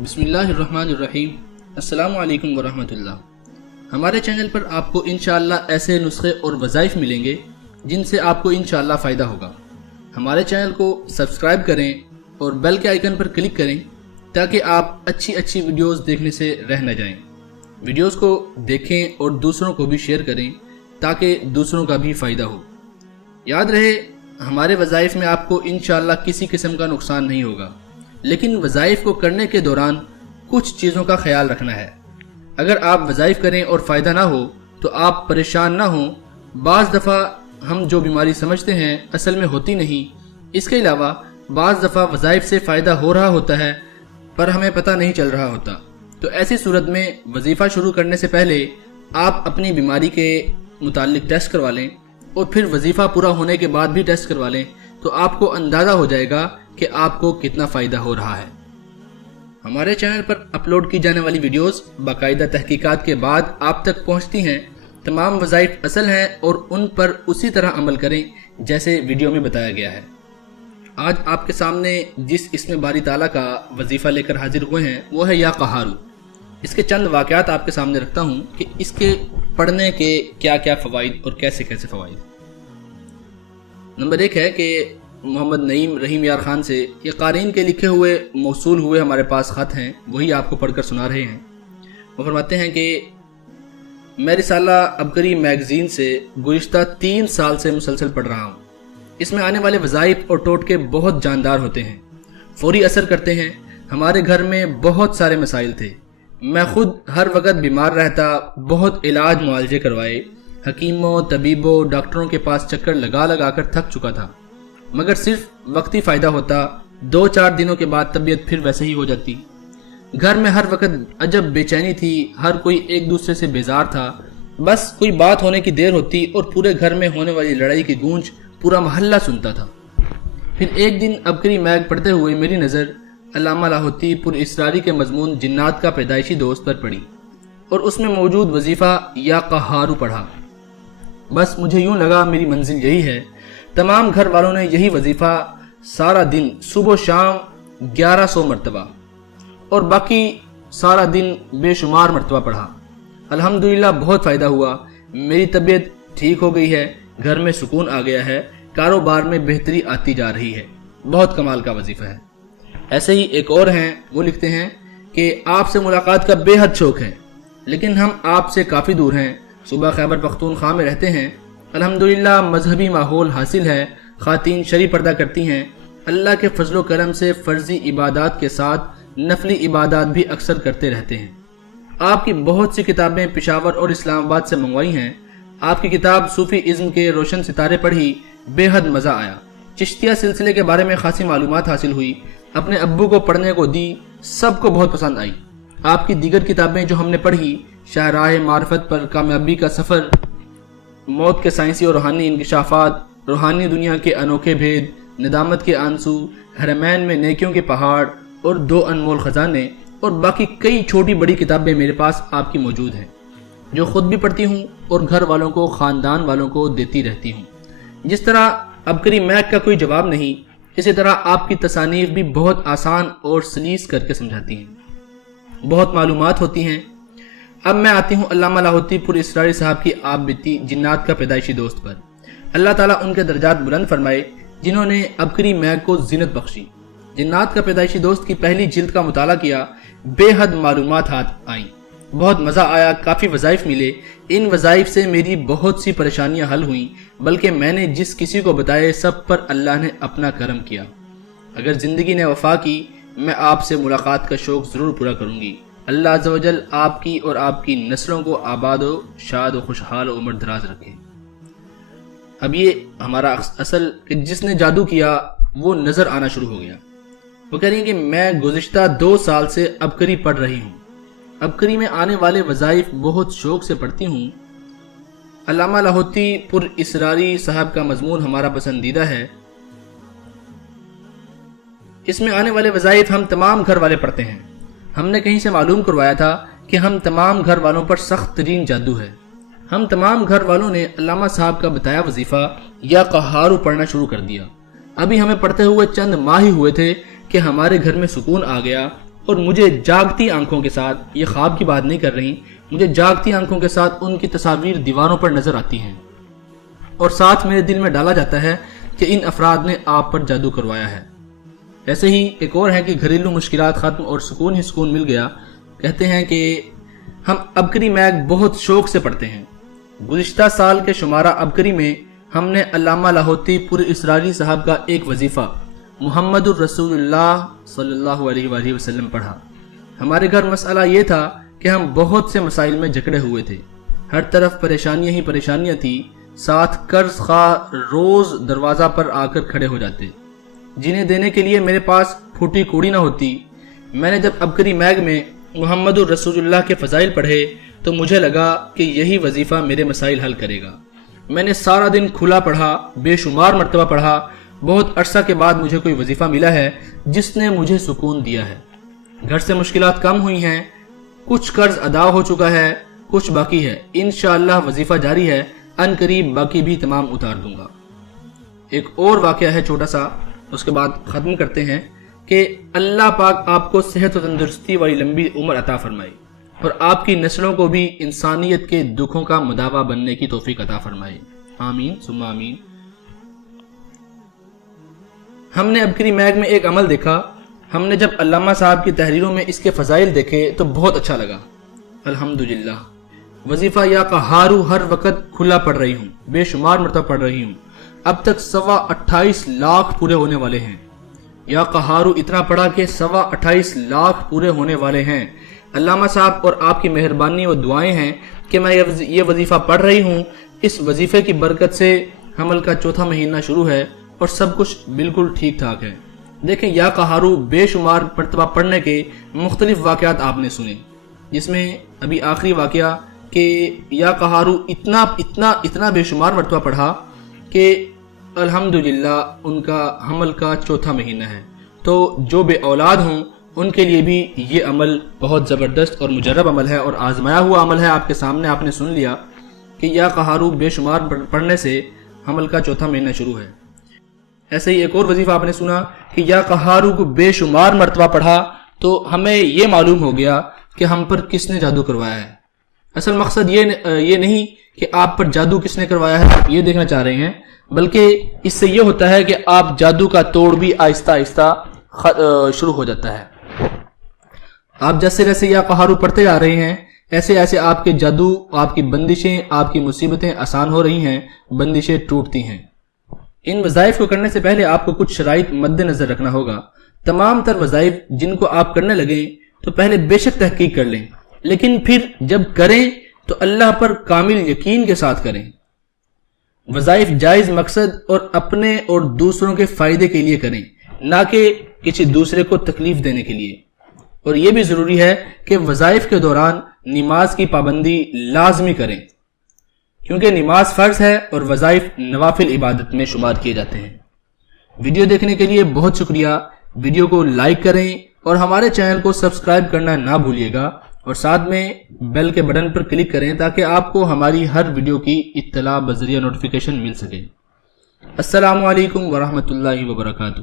بسم اللہ الرحمن الرحیم۔ السلام علیکم ورحمۃ اللہ۔ ہمارے چینل پر آپ کو انشاءاللہ ایسے نسخے اور وظائف ملیں گے جن سے آپ کو انشاءاللہ فائدہ ہوگا۔ ہمارے چینل کو سبسکرائب کریں اور بیل کے آئیکن پر کلک کریں تاکہ آپ اچھی ویڈیوز دیکھنے سے رہ نہ جائیں۔ ویڈیوز کو دیکھیں اور دوسروں کو بھی شیئر کریں تاکہ دوسروں کا بھی فائدہ ہو۔ یاد رہے ہمارے وظائف میں آپ کو انشاءاللہ کسی قسم کا نقصان نہیں ہوگا، لیکن وظائف کو کرنے کے دوران کچھ چیزوں کا خیال رکھنا ہے۔ اگر آپ وظائف کریں اور فائدہ نہ ہو تو آپ پریشان نہ ہوں۔ بعض دفعہ ہم جو بیماری سمجھتے ہیں اصل میں ہوتی نہیں۔ اس کے علاوہ بعض دفعہ وظائف سے فائدہ ہو رہا ہوتا ہے پر ہمیں پتہ نہیں چل رہا ہوتا۔ تو ایسی صورت میں وظیفہ شروع کرنے سے پہلے آپ اپنی بیماری کے متعلق ٹیسٹ کروا لیں اور پھر وظیفہ پورا ہونے کے بعد بھی ٹیسٹ کروا لیں تو آپ کو اندازہ ہو جائے گا کہ آپ کو کتنا فائدہ ہو رہا ہے۔ ہمارے چینل پر اپلوڈ کی جانے والی ویڈیوز باقاعدہ تحقیقات کے بعد آپ تک پہنچتی ہیں۔ تمام وظائف اصل ہیں اور ان پر اسی طرح عمل کریں جیسے ویڈیو میں بتایا گیا ہے۔ آج آپ کے سامنے جس اسم باری تعالیٰ کا وظیفہ لے کر حاضر ہوئے ہیں وہ ہے یا قہارو۔ اس کے چند واقعات آپ کے سامنے رکھتا ہوں کہ اس کے پڑھنے کے کیا کیا فوائد اور کیسے فوائد۔ نمبر 1 ہے کہ محمد نعیم رحیم یار خان سے یہ قارئین کے لکھے ہوئے موصول ہوئے ہمارے پاس خط ہیں، وہی آپ کو پڑھ کر سنا رہے ہیں۔ وہ فرماتے ہیں کہ میں رسالہ عبقری میگزین سے گزشتہ 3 سال سے مسلسل پڑھ رہا ہوں۔ اس میں آنے والے وظائف اور ٹوٹکے بہت جاندار ہوتے ہیں، فوری اثر کرتے ہیں۔ ہمارے گھر میں بہت سارے مسائل تھے، میں خود ہر وقت بیمار رہتا، بہت علاج معالجے کروائے، حکیموں طبیبوں ڈاکٹروں کے پاس چکر لگا کر تھک چکا تھا، مگر صرف وقتی فائدہ ہوتا۔ 2-4 دنوں کے بعد طبیعت پھر ویسے ہی ہو جاتی۔ گھر میں ہر وقت عجب بے چینی تھی، ہر کوئی ایک دوسرے سے بیزار تھا۔ بس کوئی بات ہونے کی دیر ہوتی اور پورے گھر میں ہونے والی لڑائی کی گونج پورا محلہ سنتا تھا۔ پھر ایک دن عبقری میگ پڑھتے ہوئے میری نظر علامہ لاہوتی پر اسراری کے مضمون جنات کا پیدائشی دوست پر پڑی اور اس میں موجود وظیفہ یا قہارو پڑھا۔ بس مجھے یوں لگا میری منزل یہی ہے۔ تمام گھر والوں نے یہی وظیفہ سارا دن صبح و شام 1100 مرتبہ اور باقی سارا دن بے شمار مرتبہ پڑھا۔ الحمدللہ بہت فائدہ ہوا، میری طبیعت ٹھیک ہو گئی ہے، گھر میں سکون آ گیا ہے، کاروبار میں بہتری آتی جا رہی ہے۔ بہت کمال کا وظیفہ ہے۔ ایسے ہی ایک اور ہیں، وہ لکھتے ہیں کہ آپ سے ملاقات کا بے حد شوق ہے لیکن ہم آپ سے کافی دور ہیں۔ صوبہ خیبر پختونخوا میں رہتے ہیں۔ الحمدللہ مذہبی ماحول حاصل ہے، خواتین شرعی پردہ کرتی ہیں۔ اللہ کے فضل و کرم سے فرضی عبادات کے ساتھ نفلی عبادات بھی اکثر کرتے رہتے ہیں۔ آپ کی بہت سی کتابیں پشاور اور اسلام آباد سے منگوائی ہیں۔ آپ کی کتاب صوفی ازم کے روشن ستارے پڑھی، بے حد مزہ آیا۔ چشتیہ سلسلے کے بارے میں خاصی معلومات حاصل ہوئی، اپنے ابو کو پڑھنے کو دی، سب کو بہت پسند آئی۔ آپ کی دیگر کتابیں جو ہم نے پڑھی، شاہراہ معرفت پر، کامیابی کا سفر، موت کے سائنسی اور روحانی انکشافات، روحانی دنیا کے انوکھے بھید، ندامت کے آنسو، حرمین میں نیکیوں کے پہاڑ اور 2 انمول خزانے اور باقی کئی چھوٹی بڑی کتابیں میرے پاس آپ کی موجود ہیں جو خود بھی پڑھتی ہوں اور گھر والوں کو، خاندان والوں کو دیتی رہتی ہوں۔ جس طرح عبقری میگ کا کوئی جواب نہیں، اسی طرح آپ کی تصانیف بھی بہت آسان اور سلیس کر کے سمجھاتی ہیں، بہت معلومات ہوتی ہیں۔ اب میں آتی ہوں علامہ لاہوتی پر اسراری صاحب کی آپ بیتی جنات کا پیدائشی دوست پر۔ اللہ تعالیٰ ان کے درجات بلند فرمائے جنہوں نے عبقری میگ کو زینت بخشی۔ جنات کا پیدائشی دوست کی پہلی جلد کا مطالعہ کیا، بے حد معلومات ہاتھ آئیں، بہت مزہ آیا، کافی وظائف ملے۔ ان وظائف سے میری بہت سی پریشانیاں حل ہوئیں، بلکہ میں نے جس کسی کو بتائے سب پر اللہ نے اپنا کرم کیا۔ اگر زندگی نے وفا کی میں آپ سے ملاقات کا شوق ضرور پورا کروں گی۔ اللہ عز و جل آپ کی اور آپ کی نسلوں کو آباد و شاد و خوشحال و عمر دراز رکھے۔ اب یہ ہمارا اصل کہ جس نے جادو کیا وہ نظر آنا شروع ہو گیا۔ وہ کہہ رہی ہیں کہ میں گزشتہ 2 سال سے عبقری پڑھ رہی ہوں، عبقری میں آنے والے وظائف بہت شوق سے پڑھتی ہوں۔ علامہ لاہوتی پر اسراری صاحب کا مضمون ہمارا پسندیدہ ہے۔ اس میں آنے والے وظائف ہم تمام گھر والے پڑھتے ہیں۔ ہم نے کہیں سے معلوم کروایا تھا کہ ہم تمام گھر والوں پر سخت ترین جادو ہے۔ ہم تمام گھر والوں نے علامہ صاحب کا بتایا وظیفہ یا قہارو پڑھنا شروع کر دیا۔ ابھی ہمیں پڑھتے ہوئے چند ماہ ہی ہوئے تھے کہ ہمارے گھر میں سکون آ گیا اور مجھے جاگتی آنکھوں کے ساتھ، یہ خواب کی بات نہیں کر رہی، مجھے جاگتی آنکھوں کے ساتھ ان کی تصاویر دیواروں پر نظر آتی ہیں، اور ساتھ میرے دل میں ڈالا جاتا ہے کہ ان افراد نے آپ پر جادو کروایا ہے۔ ایسے ہی ایک اور ہے کہ گھریلو مشکلات ختم اور سکون ہی سکون مل گیا۔ کہتے ہیں کہ ہم عبقری میگ بہت شوق سے پڑھتے ہیں۔ گزشتہ سال کے شمارہ عبقری میں ہم نے علامہ لاہوتی پور اسراری صاحب کا ایک وظیفہ محمد الرسول اللہ صلی اللہ علیہ وآلہ وسلم پڑھا۔ ہمارے گھر مسئلہ یہ تھا کہ ہم بہت سے مسائل میں جکڑے ہوئے تھے، ہر طرف پریشانیاں ہی پریشانیاں تھیں، ساتھ قرض خواہ روز دروازہ پر آ کر کھڑے ہو جاتے، جنہیں دینے کے لیے میرے پاس پھوٹی کوڑی نہ ہوتی۔ میں نے جب عبقری میگ میں محمد الرسول اللہ کے فضائل پڑھے تو مجھے لگا کہ یہی وظیفہ میرے مسائل حل کرے گا۔ میں نے سارا دن کھلا پڑھا، بے شمار مرتبہ پڑھا۔ بہت عرصہ کے بعد مجھے کوئی وظیفہ ملا ہے جس نے مجھے سکون دیا ہے۔ گھر سے مشکلات کم ہوئی ہیں، کچھ قرض ادا ہو چکا ہے، کچھ باقی ہے۔ انشاءاللہ وظیفہ جاری ہے، ان قریب باقی بھی تمام اتار دوں گا۔ ایک اور واقعہ ہے چھوٹا سا، اس کے بعد ختم کرتے ہیں کہ اللہ پاک آپ کو صحت و تندرستی والی لمبی عمر عطا فرمائے اور آپ کی نسلوں کو بھی انسانیت کے دکھوں کا مداوا بننے کی توفیق عطا فرمائے، آمین ثم آمین۔ ہم نے عبقری میگ میں ایک عمل دیکھا۔ ہم نے جب علامہ صاحب کی تحریروں میں اس کے فضائل دیکھے تو بہت اچھا لگا۔ الحمدللہ وظیفہ یا قہارو ہر وقت کھلا پڑھ رہی ہوں، بے شمار مرتبہ پڑھ رہی ہوں، اب تک 28.25 لاکھ پورے ہونے والے ہیں۔ یا قہارو اتنا پڑھا کہ 28.25 لاکھ پورے ہونے والے ہیں۔ علامہ صاحب اور آپ کی مہربانی و دعائیں ہیں کہ میں یہ وظیفہ پڑھ رہی ہوں۔ اس وظیفے کی برکت سے حمل کا چوتھا مہینہ شروع ہے اور سب کچھ بالکل ٹھیک ٹھاک ہے۔ دیکھیں یا قہارو بے شمار مرتبہ پڑھنے کے مختلف واقعات آپ نے سنے، جس میں ابھی آخری واقعہ کہ یا قہارو اتنا بے شمار مرتبہ پڑھا کہ الحمدللہ ان کا حمل کا چوتھا مہینہ ہے۔ تو جو بے اولاد ہوں ان کے لیے بھی یہ عمل بہت زبردست اور مجرب عمل ہے اور آزمایا ہوا عمل ہے۔ آپ کے سامنے آپ نے سن لیا کہ یا قہارو بے شمار پڑھنے سے حمل کا چوتھا مہینہ شروع ہے۔ ایسے ہی ایک اور وظیفہ آپ نے سنا کہ یا قہارو کو بے شمار مرتبہ پڑھا تو ہمیں یہ معلوم ہو گیا کہ ہم پر کس نے جادو کروایا ہے۔ اصل مقصد یہ نہیں کہ آپ پر جادو کس نے کروایا ہے آپ یہ دیکھنا چاہ رہے ہیں، بلکہ اس سے یہ ہوتا ہے کہ آپ جادو کا توڑ بھی آہستہ آہستہ شروع ہو جاتا ہے۔ آپ جیسے جیسے یا قہارو پڑھتے جا رہے ہیں ایسے ایسے آپ کے جادو، آپ کی بندشیں، آپ کی مصیبتیں آسان ہو رہی ہیں، بندشیں ٹوٹتی ہیں۔ ان وظائف کو کرنے سے پہلے آپ کو کچھ شرائط مد نظر رکھنا ہوگا۔ تمام تر وظائف جن کو آپ کرنے لگیں تو پہلے بے شک تحقیق کر لیں، لیکن پھر جب کریں تو اللہ پر کامل یقین کے ساتھ کریں۔ وظائف جائز مقصد اور اپنے اور دوسروں کے فائدے کے لیے کریں، نہ کہ کسی دوسرے کو تکلیف دینے کے لیے۔ اور یہ بھی ضروری ہے کہ وظائف کے دوران نماز کی پابندی لازمی کریں، کیونکہ نماز فرض ہے اور وظائف نوافل عبادت میں شمار کیے جاتے ہیں۔ ویڈیو دیکھنے کے لیے بہت شکریہ۔ ویڈیو کو لائک کریں اور ہمارے چینل کو سبسکرائب کرنا نہ بھولیے گا، اور ساتھ میں بیل کے بٹن پر کلک کریں تاکہ آپ کو ہماری ہر ویڈیو کی اطلاع بذریعہ نوٹیفیکیشن مل سکے۔ السلام علیکم ورحمۃ اللہ وبرکاتہ۔